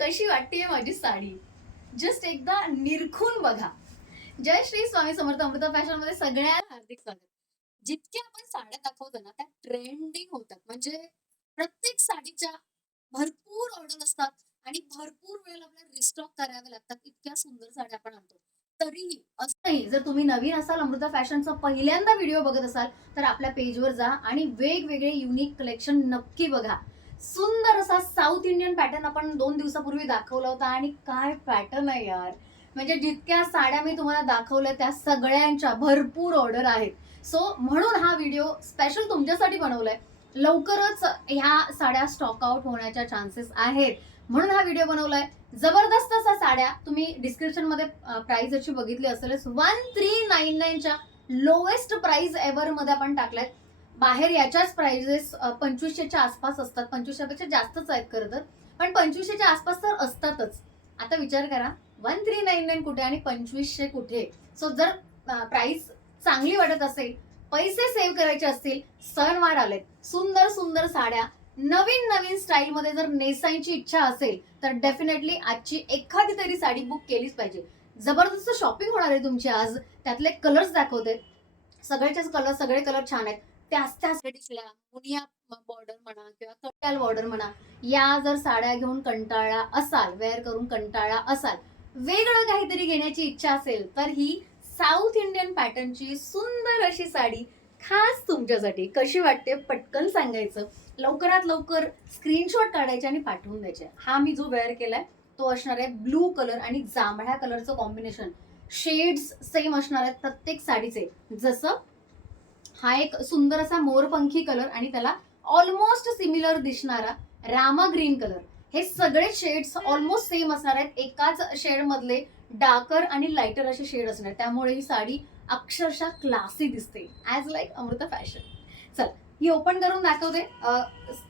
कशी वाटते माझी साडी, जस्ट एकदा निरखून बघा. जय श्री स्वामी समर्थ. अमृता फॅशन मध्ये सगळ्यांना हार्दिक स्वागत. जितक्या आपण साड्या दाखवतो ना त्या ट्रेंडिंग होतात. म्हणजे प्रत्येक साडीच्या भरपूर ऑर्डर असतात आणि भरपूर वेळेला आपल्याला रिस्टॉक करावे लागतात. इतक्या सुंदर साड्या आपण आणतो. तरीही असंही जर तुम्ही नवीन असाल, अमृता फॅशनचा पहिल्यांदा व्हिडिओ बघत असाल, तर आपल्या पेजवर जा आणि वेगवेगळे युनिक कलेक्शन नक्की बघा. सुंदर असा साऊथ इंडियन पॅटर्न आपण 2 दिवसापूर्वी दाखवला होता आणि काय पॅटर्न आहे यार. म्हणजे जितक्या साड्या मी तुम्हाला दाखवल्या त्या सगळ्यांच्या भरपूर ऑर्डर आहेत. सो म्हणून हा व्हिडिओ स्पेशल तुमच्यासाठी बनवलाय. लवकरच ह्या साड्या स्टॉक आउट होण्याच्या चान्सेस आहेत, म्हणून हा व्हिडिओ बनवलाय. जबरदस्त असा साड्या तुम्ही डिस्क्रिप्शन मध्ये प्राइस याची बघितली असेलच. 1399 च्या लोएस्ट प्राइस एव्हर मध्ये आपण टाकलाय. बाहेर याच्याच प्राइजेस 2500च्या आसपास असतात. 2500 पेक्षा जास्तच आहेत खरं तर, पण 2500च्या आसपास तर असतातच. आता विचार करा, 1399 कुठे आणि 2500 कुठे. सो जर प्राइस चांगली वाटत असेल, पैसे सेव्ह करायचे असतील, सणवार आलेत, सुंदर सुंदर साड्या नवीन नवीन स्टाईल मध्ये जर नेसायची इच्छा असेल, तर डेफिनेटली आजची एखादी तरी साडी बुक केलीच पाहिजे. जबरदस्त शॉपिंग होणार आहे तुमची आज. त्यातले कलर्स दाखवते. सगळे कलर छान आहेत. त्याच दिसल्या मुनिया बॉर्डर म्हणा किंवा कट्याल बॉर्डर म्हणा, या जर साड्या घेऊन कंटाळा असाल, वेअर करून कंटाळा असाल, वेगळं काहीतरी घेण्याची इच्छा असेल, तर ही साऊथ इंडियन पॅटर्नची सुंदर अशी साडी खास तुमच्यासाठी. कशी वाटते पटकन सांगायचं. लवकरात लवकर स्क्रीनशॉट काढायचे आणि पाठवून द्यायचे. हा मी जो वेअर केलाय तो असणार आहे ब्लू कलर आणि जांभळ्या कलरचं कॉम्बिनेशन. शेड्स सेम असणार आहेत प्रत्येक साडीचे. जसं हा एक सुंदर असा मोरपंखी कलर आणि त्याला ऑलमोस्ट सिमिलर दिसणारा रामा ग्रीन कलर. हे सगळे शेड्स ऑलमोस्ट सेम असणार आहेत. एकाच शेड मधले डार्कर आणि लाइटर असे शेड असणार. त्यामुळे ही साडी अक्षरशः क्लासी दिसते, ॲज लाईक अमृता फॅशन. चल ही ओपन करून दाखवते.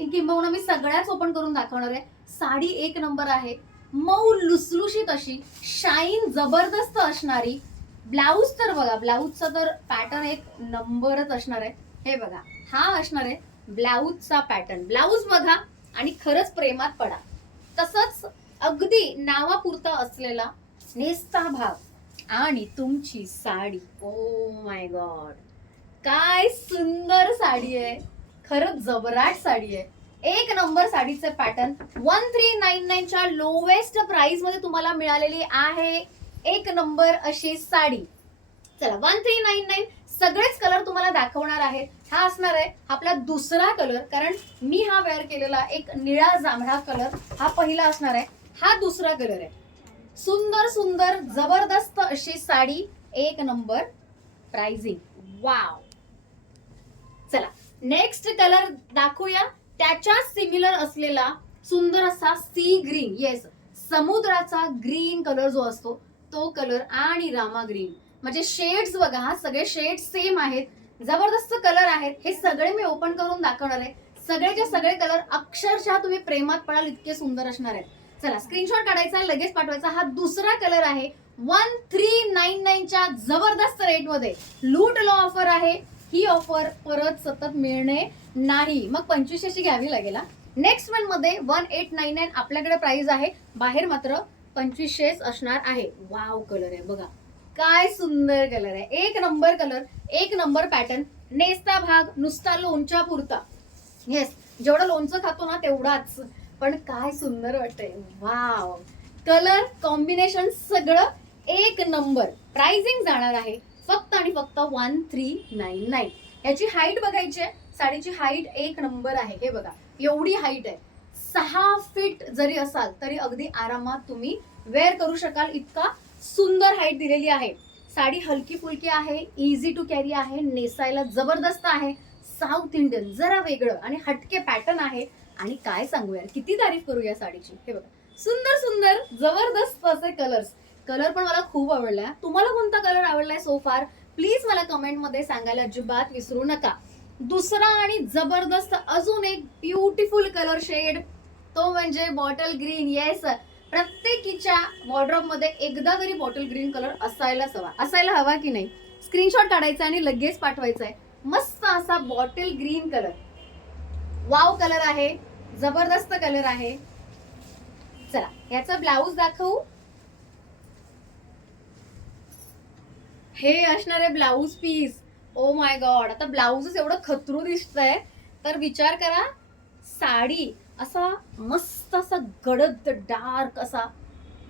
किंबहुना मी सगळ्याच ओपन करून दाखवणार आहे. साडी एक नंबर आहे. मऊ लुसलुशीत अशी शाईन जबरदस्त असणारी. ब्लाऊज तर बघा, ब्लाऊजचा तर पॅटर्न एक नंबरच असणार आहे. हे बघा, हा असणार आहे ब्लाऊजचा पॅटर्न. ब्लाऊज बघा आणि खरंच प्रेमात पडा. तसंच अगदी नावापुरता असलेला नेसता भाग आणि तुमची साडी. ओ माय गॉड, काय सुंदर साडी आहे. खरंच जबराट साडी आहे. एक नंबर साडीचे पॅटर्न 1399 च्या लोवेस्ट प्राइस मध्ये तुम्हाला मिळालेली आहे. एक नंबर अशी साडी. चला 1399 सगळेच कलर तुम्हाला दाखवणार आहेत. हा असणार आहे आपला दुसरा कलर, कारण मी हा वेअर केलेला एक निळा जांभळा कलर हा पहिला असणार आहे. हा दुसरा कलर आहे. सुंदर सुंदर जबरदस्त अशी साडी, एक नंबर प्राइसिंग. वाव. चला नेक्स्ट कलर दाखवूया. त्याच्याच सिमिलर असलेला सुंदर असा सी ग्रीन, येस समुद्राचा ग्रीन कलर जो असतो तो कलर आणि रामा ग्रीन. म्हणजे शेड्स बघा, हा सगळे शेड्स सेम आहेत. जबरदस्त कलर आहेत. हे सगळे मी ओपन करून दाखवणार आहे. सगळेचे सगळे कलर अक्षरशः तुम्ही प्रेमात पडाल इतके सुंदर असणार आहेत. चला स्क्रीनशॉट काढायचा, लगेच पाठवायचा. हा दुसरा कलर आहे 1399 च्या जबरदस्त रेट मध्ये. लूट लो ऑफर आहे. ही ऑफर परत सतत मिळणे नाही, मग 2500ची घ्यावी लागेल. नेक्स्ट वन मध्ये 1899 आपल्याकडे प्राइस आहे. बाहेर मात्र 2500 असणार आहे. वाव कलर आहे बघा, काय सुंदर कलर आहे. एक नंबर कलर, एक नंबर पॅटर्न. नेसता भाग नुसता लोणच्या पुरता. येस, जेवढं लोणचं खातो ना तेवढाच, पण काय सुंदर वाटतंय. वाव, कलर कॉम्बिनेशन सगळं एक नंबर. प्राइसिंग जाणार आहे फक्त आणि फक्त 1399. याची हाईट बघायची आहे. साडीची हाईट एक नंबर आहे. हे बघा, एवढी हाईट आहे. 6 फीट जरी असाल तरी अगदी आरामात तुम्ही वेअर करू शकाल. इतका सुंदर हाईट दिलेली आहे. साडी हलकी फुलकी आहे, इझी टू कॅरी आहे, नेसायला जबरदस्त आहे. साऊथ इंडियन जरा वेगळं आणि हटके पॅटर्न आहे. आणि काय सांगू यार, किती तारीफ करू या साडीची. हे बघा, सुंदर सुंदर जबरदस्त असे कलर्स. कलर पण मला खूप आवडला. तुम्हाला कोणता कलर आवडलाय सो फार, प्लीज मला कमेंट मध्ये सांगायला अजिबात विसरू नका. दुसरा आणि जबरदस्त अजून एक ब्युटिफुल कलर शेड, तो म्हणजे बॉटल ग्रीन. येस, प्रत्येकीच्या वॉर्डरोब मध्ये एकदा तरी बॉटल ग्रीन कलर असायला हवा की नाही. स्क्रीनशॉट काढायचा आणि लगेच पाठवायचा आहे. मस्त असा bottle green colour. Wow colour आहे, जबरदस्त कलर आहे. चला याचा ब्लाऊज दाखवू. हे असणार आहे blouse piece. Oh my god, आता ब्लाऊजच एवढं खतरू दिसतंय तर विचार करा. साडी असा मस्त असा गडद डार्क असा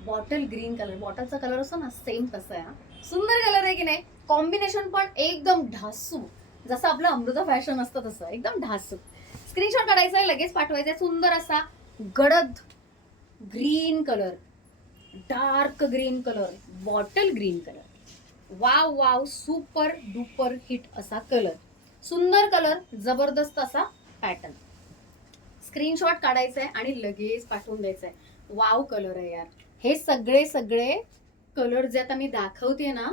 बॉटल ग्रीन कलर, बॉटलचा कलर असतो ना सेम तसा आहे. सुंदर कलर आहे की नाही. कॉम्बिनेशन पण एकदम ढासू, जसं आपलं अमृता फॅशन असतं तसं एकदम ढासू. स्क्रीनशॉट काढायचा आहे, लगेच पाठवायचा आहे. सुंदर असा गडद green colour, dark green colour, bottle green colour. Wow wow, super duper hit असा कलर, सुंदर कलर, जबरदस्त असा पॅटर्न. स्क्रीनशॉट काढायचा आहे आणि लगेच पाठवून द्यायचा आहे. वाव कलर आहे यार. हे सगळे सगळे कलर जे आता मी दाखवते ना,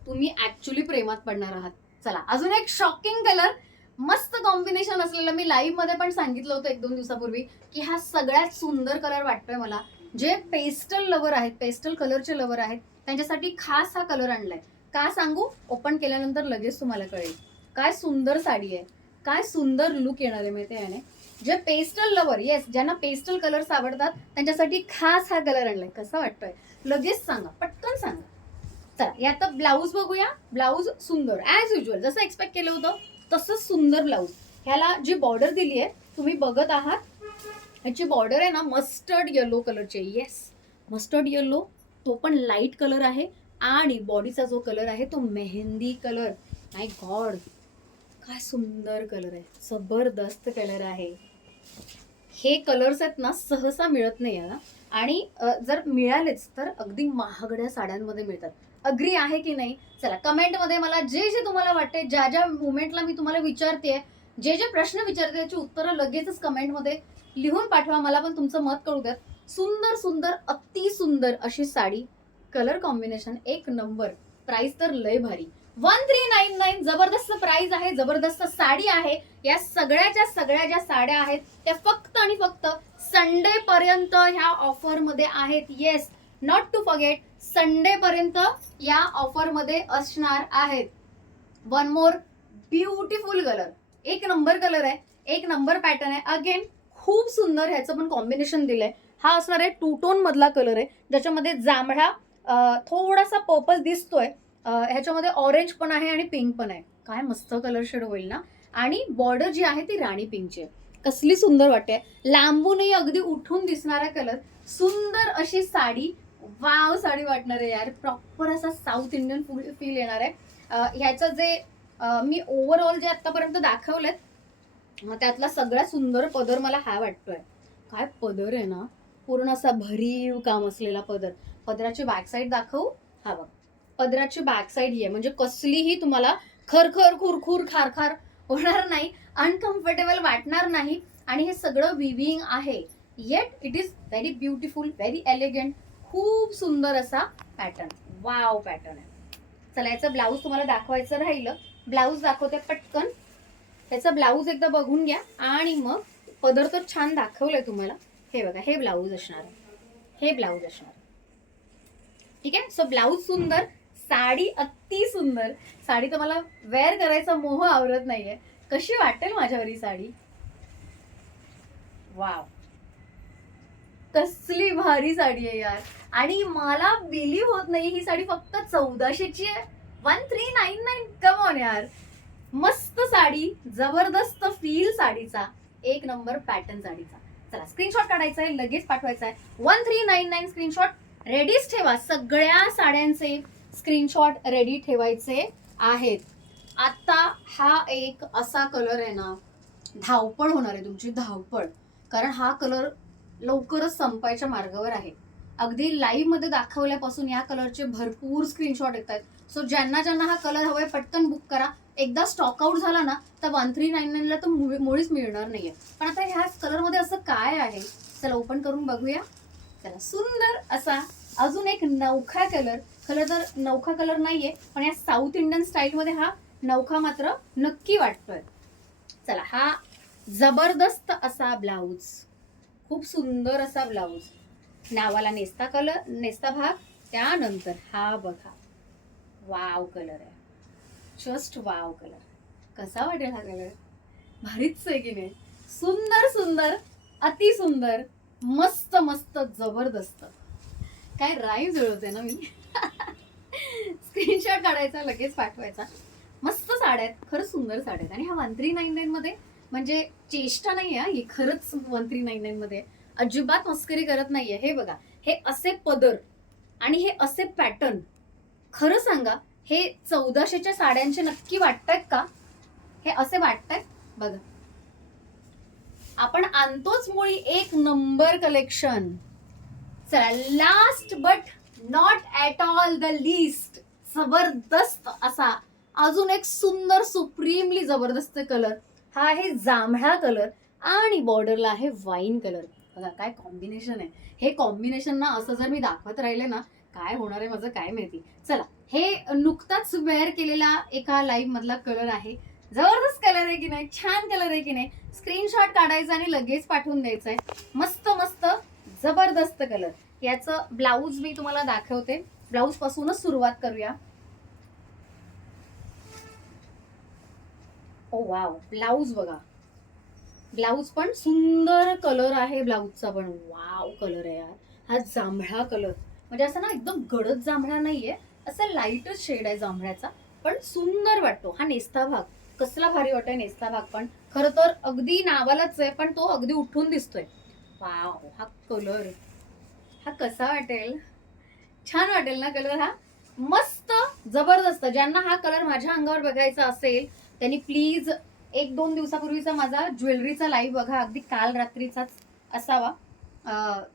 तुम्ही ऍक्च्युली प्रेमात पडणार आहात. चला अजून एक शॉकिंग कलर, मस्त कॉम्बिनेशन असलेलं. मी लाईव्ह मध्ये पण सांगितलं होतं 1-2 दिवसापूर्वी की हा सगळ्यात सुंदर कलर वाटतोय मला. जे पेस्टल लवर आहेत, पेस्टल कलरचे लवर आहेत, त्यांच्यासाठी खास हा कलर आणलाय. का सांगू, ओपन केल्यानंतर लगेच तुम्हाला कळेल. काय सुंदर साडी आहे, काय सुंदर लुक येणार आहे माहिती आहे. जे पेस्टल लवर, येस, ज्यांना पेस्टल कलर्स आवडतात त्यांच्यासाठी खास हा कलर आणलाय. कसा वाटतोय लगेच सांगा, पटकन सांगा. चला यात ब्लाऊज बघूया. ब्लाऊज सुंदर ऍज युजल, जसं एक्सपेक्ट केलं होतं तसंच सुंदर ब्लाऊज. ह्याला जी बॉर्डर दिली आहे तुम्ही बघत आहात, ह्याची बॉर्डर आहे ना मस्टर्ड येलो कलरची. येस, मस्टर्ड येलो, तो पण लाईट कलर आहे. आणि बॉडीचा जो कलर आहे तो मेहंदी कलर. माय गॉड, काय सुंदर कलर आहे, जबरदस्त कलर आहे. हे कलर्स आहेत ना सहसा मिळत नाही याला. आणि जर मिळालेच तर अगदी महागड्या साड्यांमध्ये मिळतात. अग्री आहे की नाही. चला कमेंटमध्ये मला जे जे तुम्हाला वाटते, ज्या ज्या मुमेंटला मी तुम्हाला विचारते, जे जे प्रश्न विचारते त्याची उत्तरं लगेचच कमेंटमध्ये लिहून पाठवा. मला पण तुमचं मत कळू द्यात. सुंदर सुंदर अति सुंदर अशी साडी, कलर कॉम्बिनेशन एक नंबर, प्राइस तर लय भारी. 1399 जबरदस्त प्राइस आहे, जबरदस्त साडी आहे. या सगळ्याच्या सगळ्या ज्या साड्या आहेत त्या फक्त आणि फक्त संडे पर्यंत ह्या ऑफर मध्ये आहेत. Yes, not to forget, Sunday पर्यंत या ऑफर मध्ये असणार आहेत. वन मोर ब्युटिफुल कलर, एक नंबर कलर आहे, एक नंबर पॅटर्न आहे. अगेन खूप सुंदर ह्याचं पण कॉम्बिनेशन दिलंय. हा असणार आहे 2 टोन मधला कलर आहे, ज्याच्यामध्ये जांभळा थोडासा पर्पल दिसतोय. ह्याच्यामध्ये ऑरेंज पण आहे आणि पिंक पण आहे. काय मस्त कलर शेड होईल ना. आणि बॉर्डर जी आहे ती राणी पिंकची आहे. कसली सुंदर वाटते, लांबूनही अगदी उठून दिसणारा कलर, सुंदर अशी साडी. वाव साडी वाटणार आहे यार, प्रॉपर असा साऊथ इंडियन फील येणार आहे. ह्याचं जे मी ओव्हरऑल जे आतापर्यंत दाखवलेत त्यातला सगळ्यात सुंदर पदर मला हा वाटतोय. काय पदर आहे ना, पूर्ण असा भरीव काम असलेला पदर. पदराची बॅक साईड दाखवू. हा बघ, पदराची बॅक साईड ही आहे, म्हणजे कसलीही तुम्हाला खरखर खुरखुर खारखार होणार नाही, अनकम्फर्टेबल वाटणार नाही. आणि हे सगळं विविंग आहे, eight it is very beautiful, very elegant, खूप सुंदर असा पॅटर्न. वाव पॅटर्न आहे. चला याचं ब्लाऊज तुम्हाला दाखवायचं राहिलं, ब्लाऊज दाखवते पटकन. त्याचा ब्लाऊज एकदा बघून घ्या आणि मग पदर तर छान दाखवलंय तुम्हाला. हे बघा, हे ब्लाऊज असणार आहे, हे ब्लाऊज असणार. ठीक आहे. सो ब्लाऊज सुंदर, साडी अति सुंदर. साडी तर मला वेअर करायचा मोह आवरत नाहीये. कशी वाटेल माझ्यावर ही साडी. वाव, कसली भारी साडी आहे यार. आणि मला बिलीव्ह होत नाही ही साडी फक्त 1400ची आहे. 1399, कम ऑन यार. मस्त साडी, जबरदस्त फील साडीचा, एक नंबर पॅटर्न साडीचा. चला स्क्रीनशॉट काढायचा आहे, लगेच पाठवायचा आहे. 1399 स्क्रीनशॉट रेडीच ठेवा. सगळ्या साड्यांचे स्क्रीनशॉट रेडी ठेवायचे आहेत. आता हा एक असा कलर आहे ना, धावपळ होणार आहे तुमची, धावपळ. कारण हा कलर लवकरच संपायच्या मार्गावर आहे. अगदी लाईव्ह मध्ये दाखवल्यापासून या कलरचे भरपूर स्क्रीनशॉट येत आहेत. सो ज्यांना ज्यांना हा कलर हवाय पटकन बुक करा. एकदा स्टॉक आउट झाला ना तर 1399 ला तर मुळीच मिळणार नाहीये. पण आता ह्या कलर मध्ये असं काय आहे, चला ओपन करून बघूया. चला, सुंदर असा अजून एक नवखा कलर. खरं तर नवखा कलर नाहीये, पण या साऊथ इंडियन स्टाईल मध्ये हा नवखा मात्र नक्की वाटतोय. चला, हा जबरदस्त असा ब्लाऊज, खूप सुंदर असा ब्लाऊज, नावाला नेस्ता कलर, नेस्ता भाग. त्यानंतर हा बघा, वाव कलर आहे, जस्ट वाव कलर. कसा वाटेल हा कलर, भारीच आहे की नाही. सुंदर सुंदर, अति सुंदर. मस्त मस्त जबरदस्त. काय राईम जुळवते ना मी. स्क्रीनशॉट काढायचा, लगेच पाठवायचा. मस्त साड्या आहेत, खरंच सुंदर साड्या आहेत. आणि ह्या 1399 मध्ये म्हणजे चेष्टा नाही आहे, ही खरंच 1399 मध्ये अजिबात मस्करी करत नाहीये. हे बघा, हे असे पदर आणि हे असे पॅटर्न, खरं सांगा हे 1400च्या साड्यांचे नक्की वाटतायत का? हे असे वाटतायत बघा. आपण आणतोच मुळी एक नंबर कलेक्शन. चला, last but not at all the list, जबरदस्त असा अजून एक सुंदर सुप्रीमली जबरदस्त कलर. हा आहे जांभळा कलर आणि बॉर्डरला आहे वाईन कलर. बघा काय कॉम्बिनेशन आहे. हे कॉम्बिनेशन ना असं जर मी दाखवत राहिले ना, काय होणार आहे माझं काय माहिती. चला, हे नुकताच वेअर केलेला एका लाईव्ह मधला कलर आहे. जबरदस्त कलर आहे की नाही, छान कलर आहे की नाही. स्क्रीनशॉट काढायचा आणि लगेच पाठवून द्यायचा आहे. मस्त मस्त जबरदस्त कलर. याचं ब्लाऊज मी तुम्हाला दाखवते. ब्लाऊज पासूनच सुरुवात करूया. ओ वाव, ब्लाऊज बघा. ब्लाऊज पण सुंदर कलर आहे. ब्लाऊजचा पण वाव कलर आहे यार. हा जांभळा कलर म्हणजे असं ना एकदम गडद जांभळा नाहीये, असं लाईटच शेड आहे जांभळ्याचा, पण सुंदर वाटतो. हा नेस्ता भाग कसला भारी वाटतोय. नेस्ता भाग पण खरं तर अगदी नावालाच आहे, पण तो अगदी उठून दिसतोय. वाव, हा कलर हा कसा वाटेल, छान वाटेल ना कलर हा. मस्त जबरदस्त. ज्यांना हा कलर माझ्या अंगावर बघायचा असेल त्यांनी प्लीज 1-2 दिवसापूर्वीचा माझा ज्वेलरीचा लाईव्ह बघा, अगदी काल रात्रीचाच असावा.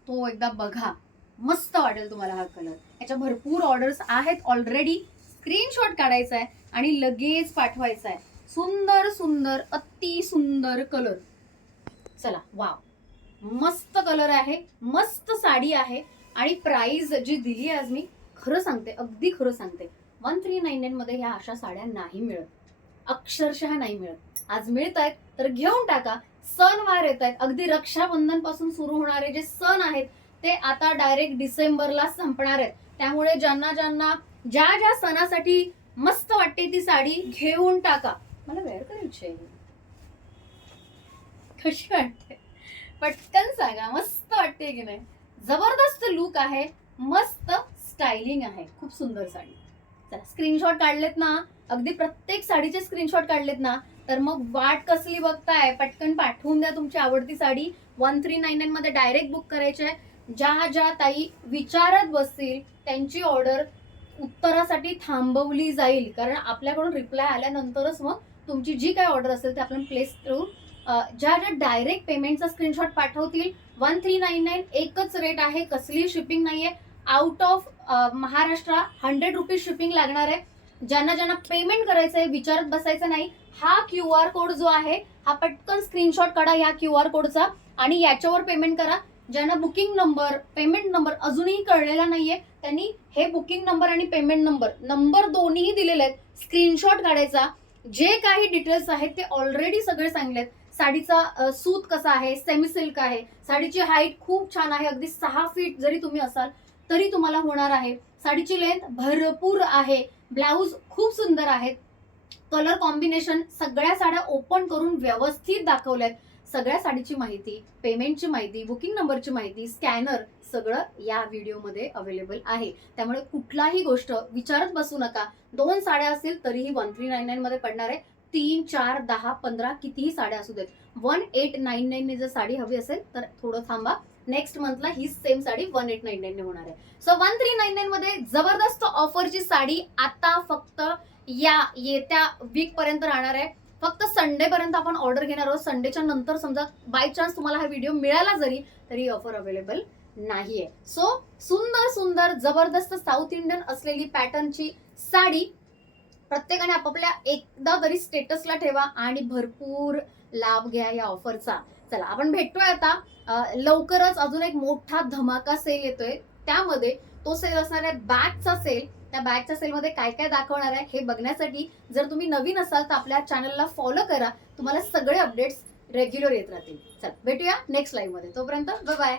तो एकदा बघा, मस्त वाटेल तुम्हाला हा कलर. याच्या भरपूर ऑर्डर्स आहेत ऑलरेडी. स्क्रीनशॉट काढायचा आहे आणि लगेच पाठवायचा आहे. सुंदर सुंदर अति सुंदर कलर. चला, वाव, मस्त कलर आहे, मस्त साडी आहे. आणि प्राइस जी दिली आज मी, खरं सांगते, अगदी खरं सांगते, 1399 मध्ये ह्या अशा साड्या नाही मिळत, अक्षरशः नाही मिळत. आज मिळत आहेत तर घेऊन टाका. सणवार येत आहेत, अगदी रक्षाबंधन पासून सुरू होणारे जे सण आहेत ते आता डायरेक्ट डिसेंबरला संपणार आहेत. त्यामुळे ज्यांना ज्यांना ज्या ज्या सणासाठी मस्त वाटते ती साडी घेऊन टाका. मला वेअर करायची आहे, कशी वाटते पटकन सांगा. मस्त वाटते की नाही. जबरदस्त लुक आहे, मस्त स्टायलिंग आहे, खूप सुंदर साडी. चला, स्क्रीनशॉट काढलेत ना, अगदी प्रत्येक साडीचे स्क्रीनशॉट काढलेत ना, तर मग वाट कसली बघताय, पटकन पाठवून द्या तुमची आवडती साडी. 1399 मध्ये डायरेक्ट बुक करायची आहे. ज्या ज्या ताई विचारत बसतील त्यांची ऑर्डर उत्तरासाठी थांबवली जाईल, कारण आपल्याकडून रिप्लाय आल्यानंतरच मग तुमची जी काय ऑर्डर असेल ते आपण प्लेस करू. ज्या ज्या डायरेक्ट पेमेंटचा स्क्रीनशॉट पाठवतील, 1399 एकच रेट आहे, कसली शिपिंग नाहीये. Out of Maharashtra 100 rupees shipping लागणार आहे. ज्यांना ज्यांना पेमेंट करायचंय विचारत बसायचं नाही. हा QR कोड जो आहे हा पटकन स्क्रीनशॉट काढा या QR कोडचा आणि याच्यावर पेमेंट करा. ज्यांना बुकिंग नंबर पेमेंट नंबर अजूनही कळलेला नाहीये त्यांनी हे बुकिंग नंबर आणि पेमेंट नंबर दोन्ही दिलेले आहेत. स्क्रीनशॉट काढायचा. जे काही डिटेल्स आहेत ते ऑलरेडी सगळे सांगलेत. साडीचा सूत कसा आहे, सेमी सिल्क आहे. साडीची हाईट खूप छान आहे, अगदी 6 फीट जरी तुम्ही असाल तरी तुम्हाला होणार आहे. साडीची लेंथ भरपूर आहे. ब्लाऊज खूप सुंदर आहेत. कलर कॉम्बिनेशन सगळ्या साड्या ओपन करून व्यवस्थित दाखवल्यात. सगळ्या साडीची माहिती, पेमेंटची माहिती, बुकिंग नंबरची माहिती, स्कॅनर सगळं या व्हिडिओमध्ये अवेलेबल आहे. त्यामुळे कुठलाही गोष्ट विचारत बसू नका. 2 साड्या असतील तरीही 1399 मध्ये पडणार आहे. 3, 4, 10, 15 कितीही साड्या असू देत. 1899 ने जर साडी हवी असेल तर थोडं थांबा. नेक्स्ट मंथला ही सेम साडी 1899 ने होणार आहे. सो 1399 मध्ये जबरदस्त ऑफरची साडी आता फक्त या येत्या वीक पर्यंत राहणार आहे. फक्त संडे पर्यंत आपण ऑर्डर घेणार आहोत. संडेच्या नंतर समजा बाय चान्स तुम्हाला हा व्हिडिओ मिळाला जरी तरी ऑफर अवेलेबल नाहीये. सो सुंदर सुंदर जबरदस्त साऊथ इंडियन असलेली पॅटर्नची साडी प्रत्येकाने आपापल्या एकदा तरी स्टेटसला ठेवा आणि भरपूर लाभ घ्या या ऑफरचा. चला, आपण भेटतोय आता लवकरच. अजून एक मोठा धमाका सेल येतोय. त्यामध्ये तो सेल असणार आहे बॅगचा सेल. त्या बॅगच्या सेलमध्ये काय काय दाखवणार आहे हे बघण्यासाठी जर तुम्ही नवीन असाल तर आपल्या चॅनलला फॉलो करा. तुम्हाला सगळे अपडेट्स रेग्युलर येत राहतील. चला, भेटूया नेक्स्ट लाईव्ह मध्ये. तोपर्यंत बाय बाय.